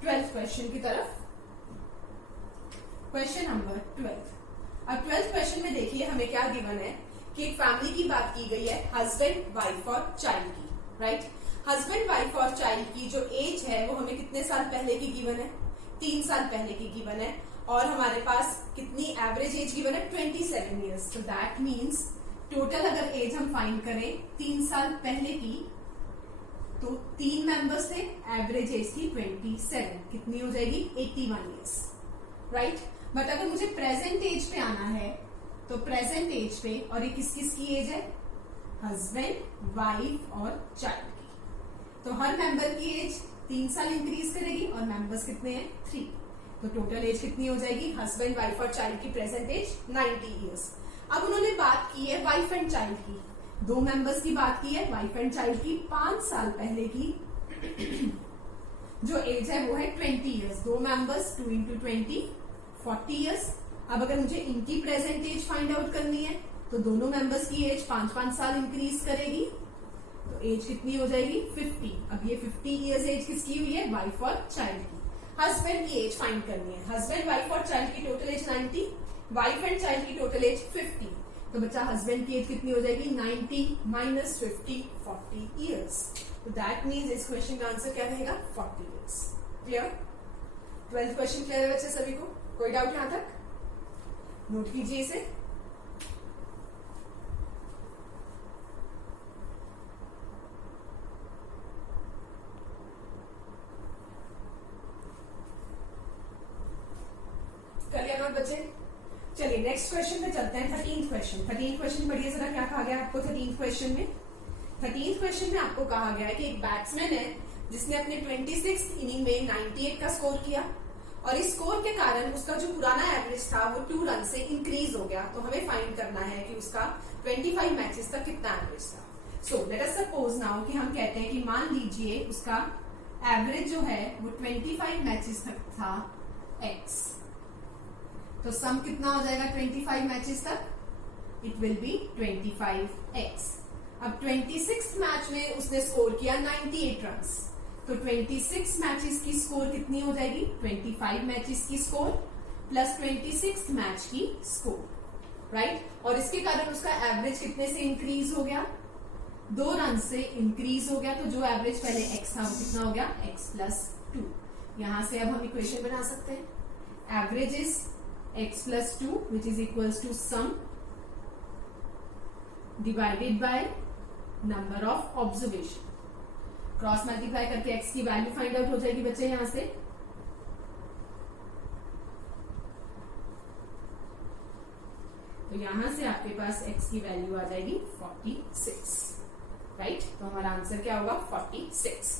ट्वेल्थ क्वेश्चन की तरफ। Question number 12। अब 12th क्वेश्चन में देखिए हमें क्या गिवन है कि एक फैमिली की बात की गई है, हस्बैंड वाइफ और चाइल्ड की, राइट? हस्बैंड वाइफ और चाइल्ड की जो एज है वो हमें कितने साल पहले की गिवन है 3 साल पहले की गिवन है, और हमारे पास कितनी एवरेज एज गिवन है 27 ईयर्स। तो दैट मीन्स टोटल अगर एज हम फाइंड करें 3 साल पहले की तो 3 मेंबर्स थे, एवरेज एज थी 27, कितनी हो जाएगी 81 ईयर्स, राइट? बट अगर मुझे प्रेजेंट एज पे आना है तो प्रेजेंट एज पे, और ये किस किस की एज है हस्बैंड वाइफ और चाइल्ड की, तो हर मेंबर की एज 3 साल इंक्रीज करेगी और मेंबर्स कितने हैं 3, तो टोटल एज कितनी हो जाएगी हस्बैंड वाइफ और चाइल्ड की प्रेजेंट एज 90 ईयर्स। अब उन्होंने बात की है वाइफ एंड चाइल्ड की, 2 मेंबर्स की बात की है वाइफ एंड चाइल्ड की, 5 साल पहले की जो एज है वो है 20 ईयर्स। 2 members 2 into 20 40 years. अब अगर मुझे इनकी प्रेजेंट एज फाइंड आउट करनी है तो दोनों मेंबर्स की एज 5-5 साल इंक्रीज करेगी, तो एज कितनी हो जाएगी 50। अब ये 50 ईयर्स एज किसकी हुई है वाइफ और चाइल्ड की। हस्बैंड की एज फाइंड करनी है, हस्बैंड वाइफ और चाइल्ड की total age 90, wife and child की टोटल एज 50, तो बच्चा हस्बैंड की एज कितनी हो जाएगी 90 माइनस 50 40 ईयर्स। तो दैट मीन्स इस क्वेश्चन का आंसर क्या रहेगा 40 years. Clear? 12th question clear है बच्चे सभी को? कोई डाउट यहां तक? नोट कीजिए इसे। कर लिया नोट बच्चे? चलिए नेक्स्ट क्वेश्चन पे चलते हैं। 13th question. 13th क्वेश्चन पढ़िए जरा, क्या कहा गया आपको 13th क्वेश्चन में? 13th क्वेश्चन में आपको कहा गया है कि एक बैट्समैन है जिसने अपने 26th इनिंग में 98 का स्कोर किया, और इस स्कोर के कारण उसका जो पुराना एवरेज था वो 2 रन से इंक्रीज हो गया। तो हमें फाइंड करना है कि उसका 25 मैचेस तक कितना एवरेज था। So let us suppose now कि हम कहते हैं कि मान लीजिए उसका एवरेज जो है वो 25 मैचेस तक था x, तो सम कितना हो जाएगा 25 मैचेस तक? It will B 25x। अब 26th मैच में उसने स्कोर किया 98 रन, तो 26 मैचेस की स्कोर कितनी हो जाएगी 25 मैचेस की स्कोर प्लस 26th मैच की स्कोर, राइट? और इसके कारण उसका एवरेज कितने से इंक्रीज हो गया 2 रन से इंक्रीज हो गया। तो जो एवरेज पहले x था वो कितना हो गया x प्लस 2। यहां से अब हम इक्वेशन बना सकते हैं, average is x plus 2 which is equals to sum divided by number of observation. Cross multiply करके x की वैल्यू फाइंड आउट हो जाएगी बच्चे यहां से। तो यहां से आपके पास x की वैल्यू आ जाएगी 46, राइट? तो हमारा आंसर क्या होगा 46।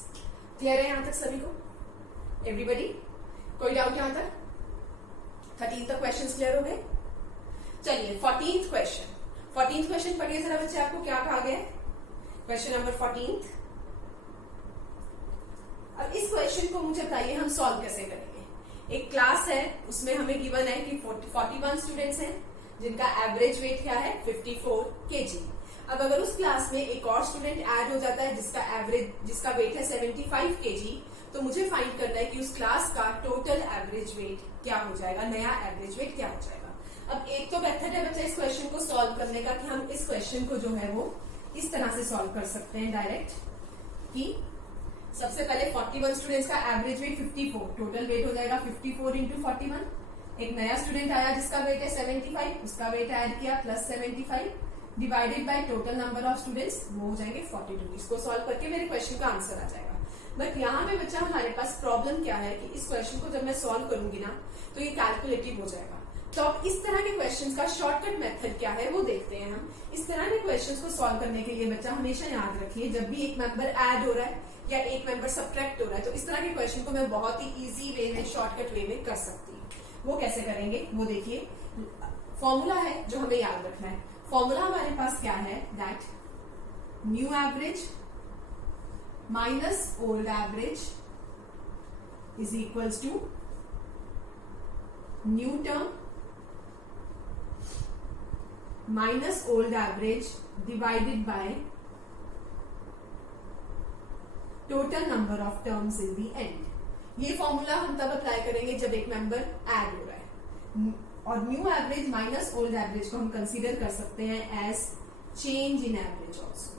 क्लियर है यहां तक सभी को? एवरीबडी? कोई डाउट यहां तक? 13 तक क्वेश्चंस क्लियर हो गए? चलिए 14th क्वेश्चन। 14th क्वेश्चन पढ़िए जरा बच्चे, आपको क्या कहा गया है? Question number 14। अब इस क्वेश्चन को मुझे बताइए हम सॉल्व कैसे करेंगे। एक क्लास है, उसमें हमें गिवन है कि 41 स्टूडेंट्स हैं जिनका एवरेज वेट क्या है 54 kg। अब अगर उस क्लास में एक और स्टूडेंट ऐड हो जाता है जिसका वेट है 75 kg, तो मुझे फाइंड करना है कि उस क्लास का टोटल एवरेज वेट क्या हो जाएगा, नया एवरेज वेट क्या हो जाएगा। अब एक तो मेथड है बच्चा इस क्वेश्चन को सॉल्व करने का कि हम इस क्वेश्चन को जो है वो इस तरह से सॉल्व कर सकते हैं डायरेक्ट, कि सबसे पहले 41 स्टूडेंट्स का एवरेज वेट 54, टोटल वेट हो जाएगा 54 इंटू 41। एक नया स्टूडेंट आया जिसका वेट है 75, उसका वेट ऐड किया plus 75 divided by total number of students, वो हो जाएंगे 42। इसको सॉल्व करके मेरे क्वेश्चन का आंसर आ जाएगा। बट यहाँ पे बच्चा हमारे पास प्रॉब्लम क्या है कि इस क्वेश्चन को जब मैं सॉल्व करूंगी ना तो ये कैलकुलेटिव हो जाएगा। तो अब इस तरह के क्वेश्चंस का शॉर्टकट मेथड क्या है वो देखते हैं हम। इस तरह के क्वेश्चंस को सॉल्व करने के लिए बच्चा हमेशा याद रखिए, जब भी एक मेंबर ऐड हो रहा है या एक मेंबर सब्ट्रैक्ट हो रहा है तो इस तरह के क्वेश्चन को मैं बहुत ही इजी वे में, शॉर्टकट वे में कर सकती हूँ। वो कैसे करेंगे वो देखिए। फॉर्मूला है जो हमें याद रखना है। फॉर्मूला हमारे पास क्या है, that new average minus old average is equals to new term minus old average divided by total number of terms in the end. ये फॉर्मूला हम तब अप्लाई करेंगे जब एक मेंबर ऐड हो रहा है। और new average minus old average को हम कंसीडर कर सकते हैं as change in average also,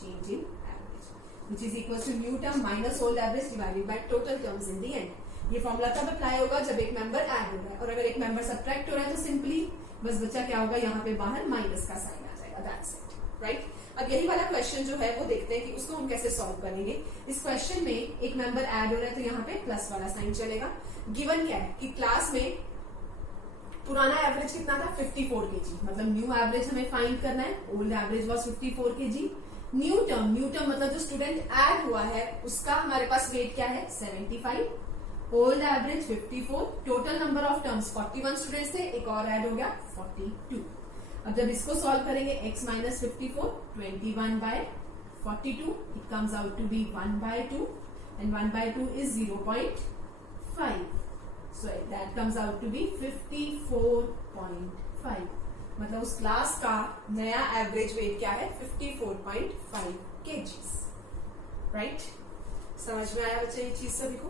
change in average which is equal to new term minus old average divided by total terms in the end. ये फॉर्मूला तब apply होगा जब एक मेंबर ऐड हो रहा है, और अगर एक मेंबर सब्ट्रैक्ट हो रहा है तो सिंपली बस बच्चा क्या होगा, यहाँ पे बाहर माइनस का साइन आ जाएगा, दैट्स इट, राइट। अब यही वाला क्वेश्चन जो है वो देखते हैं कि उसको हम कैसे सॉल्व करेंगे। इस क्वेश्चन में एक मेंबर ऐड हो रहा है तो यहाँ पे प्लस वाला साइन चलेगा। गिवन क्या है कि क्लास में पुराना एवरेज कितना था 54 केजी, मतलब न्यू एवरेज हमें फाइंड करना है। Old average was 54 KG. New term मतलब जो स्टूडेंट ऐड हुआ है उसका हमारे पास वेट क्या है 75, old average 54, total number of terms 41 students थे, एक और ऐड हो गया 42। अब जब इसको सॉल्व करेंगे x minus 54 21/42, it comes out to be 1/2 and 1/2 is 0.5, so that comes out to be 54.5। मतलब उस क्लास का नया एवरेज वेट क्या है 54.5 kgs, राइट। समझ में आया बच्चे ये चीज सभी को।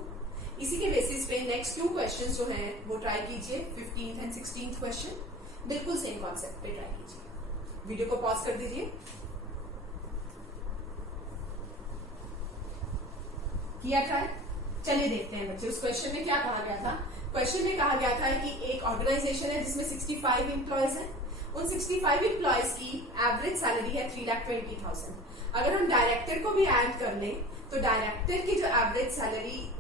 इसी के बेसिस पे नेक्स्ट 2 क्वेश्चंस जो हैं वो ट्राई कीजिए, 15th एंड 16th क्वेश्चन बिल्कुल सेम कॉन्सेप्ट पे ट्राई कीजिए। वीडियो को पॉज कर दीजिए। किया ट्राई, चलिए देखते हैं बच्चे उस क्वेश्चन में क्या कहा गया था। क्वेश्चन में कहा गया था कि एक ऑर्गेनाइजेशन है जिसमें 65 एम्प्लॉयज हैं। उन 65 एम्प्लॉयज की एवरेज सैलरी है 3,20,000। अगर हम डायरेक्टर को भी ऐड कर लें तो डायरेक्टर की जो एवरेज सैलरी,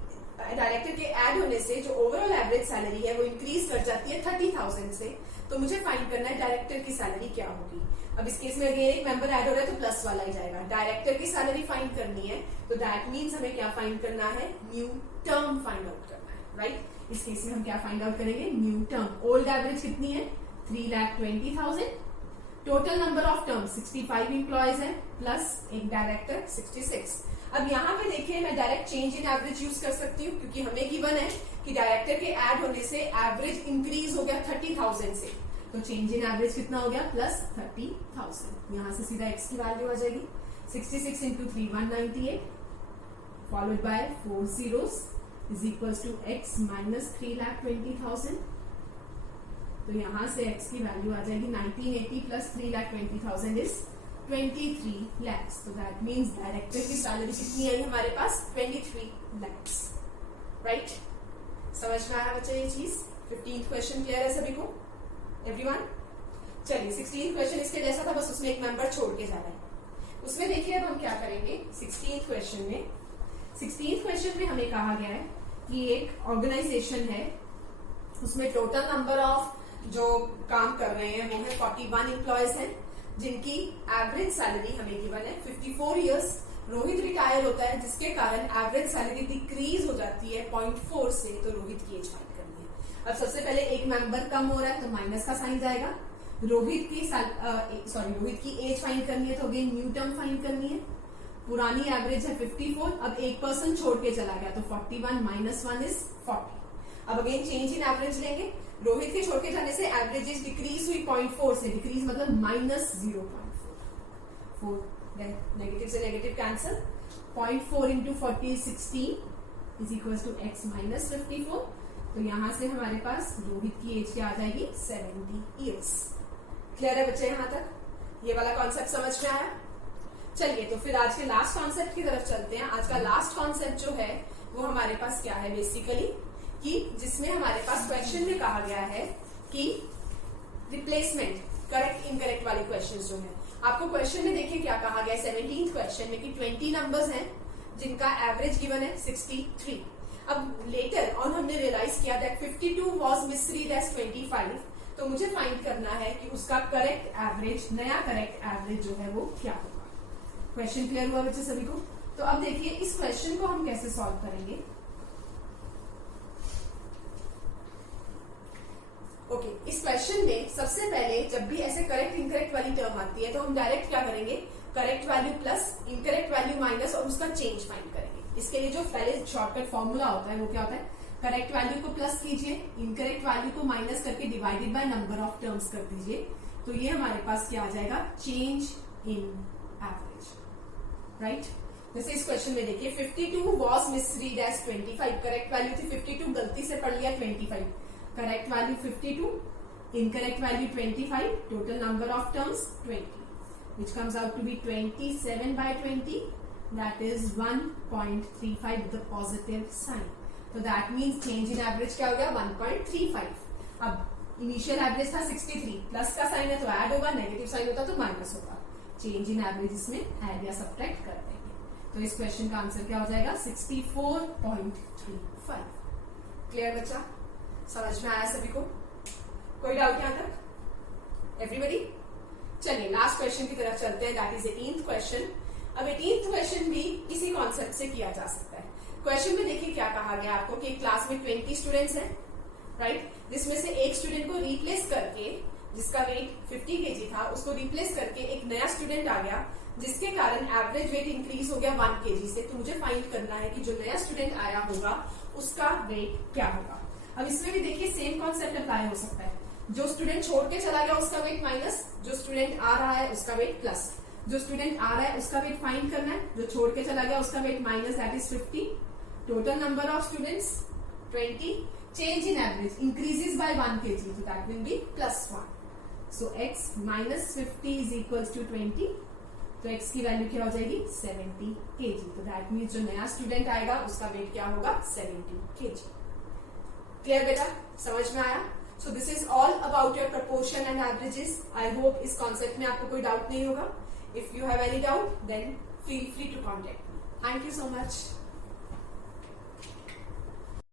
डायरेक्टर के ऐड होने से जो ओवरऑल एवरेज सैलरी है वो इंक्रीज कर जाती है 30,000 से। तो मुझे फाइंड करना है डायरेक्टर की सैलरी क्या होगी। अब इस केस में अगर एक मेंबर ऐड हो रहा है तो प्लस वाला ही जाएगा। डायरेक्टर की सैलरी फाइंड करनी है तो दैट मीन्स हमें क्या फाइंड करना है, न्यू टर्म फाइंड आउट करना है, राइट। इस केस में हम क्या फाइंड आउट करेंगे, न्यू टर्म। ओल्ड एवरेज कितनी है 3,20,000, total number of term 65 employees है, प्लस एक डायरेक्टर 66। अब यहाँ पे देखिए मैं direct change in average use कर सकती हूँ क्योंकि हमें गिवन है कि डायरेक्टर के ऐड होने से एवरेज इंक्रीज हो गया 30,000 से, तो चेंज इन एवरेज कितना हो गया प्लस 30,000। यहाँ से सीधा x की वैल्यू आ जाएगी 66 into 3 198 followed by 4 zeros is equal to x minus 3,20,000। तो यहाँ से x की वैल्यू आ जाएगी 1980 प्लस 3,20,000 इज 23 lakhs। तो दैट मीन्स डायरेक्टर की सैलरी कितनी आई हमारे पास 23 lakhs, राइट। समझ में आया बच्चे ये चीज। 15th क्वेश्चन क्लियर है सभी को, एवरीवन। चलिए 16th क्वेश्चन इसके जैसा था, बस उसमें एक मेंबर छोड़ के जाना है। उसमें देखिए अब हम क्या करेंगे 16th क्वेश्चन में। 16th क्वेश्चन में हमें कहा गया है कि एक ऑर्गेनाइजेशन है, उसमें टोटल नंबर ऑफ जो काम कर रहे हैं वो है 41 एम्प्लॉयज हैं, जिनकी एवरेज सैलरी हमें गिवन है 54 इयर्स। रोहित रिटायर होता है जिसके कारण एवरेज सैलरी डिक्रीज हो जाती है 0.4 से, तो रोहित की एज फाइंड करनी है। अब सबसे पहले एक मेंबर कम हो रहा है तो माइनस का साइन जाएगा। रोहित की एज फाइंड करनी है तो अगेन न्यू टर्म फाइंड करनी है। पुरानी एवरेज है 54, अब एक पर्सन छोड़ के चला गया तो 41 माइनस 1 इज 40। अब अगेन चेंज इन एवरेज लेंगे। रोहित के छोड़ के जाने से एवरेजेस डिक्रीज हुई 0.4 से, डिक्रीज मतलब माइनस 0.4, नेगेटिव से negative cancel. 0.4 into 40 16 is equal to x minus 54। तो यहां से हमारे पास रोहित की एज क्या आ जाएगी 70 इयर्स। क्लियर है बच्चे यहाँ तक, ये वाला कॉन्सेप्ट समझ में आया। चलिए तो फिर आज के लास्ट कॉन्सेप्ट की तरफ चलते हैं। आज का लास्ट कॉन्सेप्ट जो है वो हमारे पास क्या है बेसिकली, कि जिसमें हमारे पास क्वेश्चन में कहा गया है कि रिप्लेसमेंट करेक्ट इनकरेक्ट वाले क्वेश्चंस जो है, आपको क्वेश्चन में देखिए क्या कहा गया है 17th क्वेश्चन में कि 20 नंबर्स हैं जिनका एवरेज गिवन है 63। अब लेटर ऑन हमने रियलाइज किया दैट 52 वाज मिसरीड एज 25, तो मुझे फाइंड करना है कि उसका करेक्ट एवरेज, नया करेक्ट एवरेज जो है वो क्या होगा। क्वेश्चन क्लियर हुआ बच्चे सभी को? तो अब देखिए इस क्वेश्चन को हम कैसे सॉल्व करेंगे। ओके, इस क्वेश्चन में सबसे पहले जब भी ऐसे करेक्ट इनकरेक्ट वाली टर्म आती है तो हम डायरेक्ट क्या करेंगे, correct value plus incorrect value minus और उसका चेंज फाइंड करेंगे। इसके लिए जो पहले शॉर्टकट फॉर्मूला होता है वो क्या होता है, करेक्ट वैल्यू को प्लस कीजिए, इनकरेक्ट वैल्यू को माइनस करके divided by number of terms कर दीजिए, तो ये हमारे पास क्या आ जाएगा, चेंज इन एवरेज, राइट। जैसे इस क्वेश्चन में देखिए 52 was misread as 25, correct value थी 52, गलती से पढ़ लिया 25, correct value 52, incorrect value 25, total number of terms 20, which comes out to be 27 by 20, that is 1.35 with the positive sign. So that means change in average क्या हो गया 1.35। अब initial average था 63, प्लस का साइन है तो ऐड होगा, negative sign होता तो माइनस होगा, चेंज इन एवरेज इसमें ऐड या सब्ट्रैक्ट कर देंगे। तो इस क्वेश्चन का आंसर क्या हो जाएगा 64.35। क्लियर बच्चा, समझ में आया सभी को? कोई डाउट यहां तक? एवरीबॉडी? चलिए लास्ट क्वेश्चन की तरफ चलते हैं, दैट इज 18th क्वेश्चन। अब 18th क्वेश्चन भी इसी कॉन्सेप्ट से किया जा सकता है। क्वेश्चन में देखिए क्या कहा गया आपको कि क्लास में 20 स्टूडेंट्स हैं, राइट, जिसमें से एक स्टूडेंट को रिप्लेस करके, जिसका वेट 50 केजी था, उसको रिप्लेस करके एक नया स्टूडेंट आ गया जिसके कारण एवरेज वेट इंक्रीज हो गया 1 केजी से। तो मुझे फाइंड करना है कि जो नया स्टूडेंट आया होगा उसका वेट क्या होगा। अब इसमें भी देखिए सेम कॉन्सेप्ट अप्लाई हो सकता है, जो स्टूडेंट छोड़ के चला गया उसका वेट माइनस, जो स्टूडेंट आ रहा है उसका वेट प्लस। जो स्टूडेंट आ रहा है उसका वेट फाइंड करना है, जो छोड़ के चला गया उसका wait minus, that is 50, total number of students 20, change in average increases by 1 kg, so that will be +1। so x minus 50 is equals to 20, तो x की वैल्यू क्या हो जाएगी 70 kg। तो दैट मीन्स जो नया स्टूडेंट आएगा उसका वेट क्या होगा 70 kg। क्लियर बेटा, समझ में आया? So this is all about your proportion and averages. I hope इस कॉन्सेप्ट में आपको कोई डाउट नहीं होगा। If you have any doubt then feel free to contact me. Thank you so much.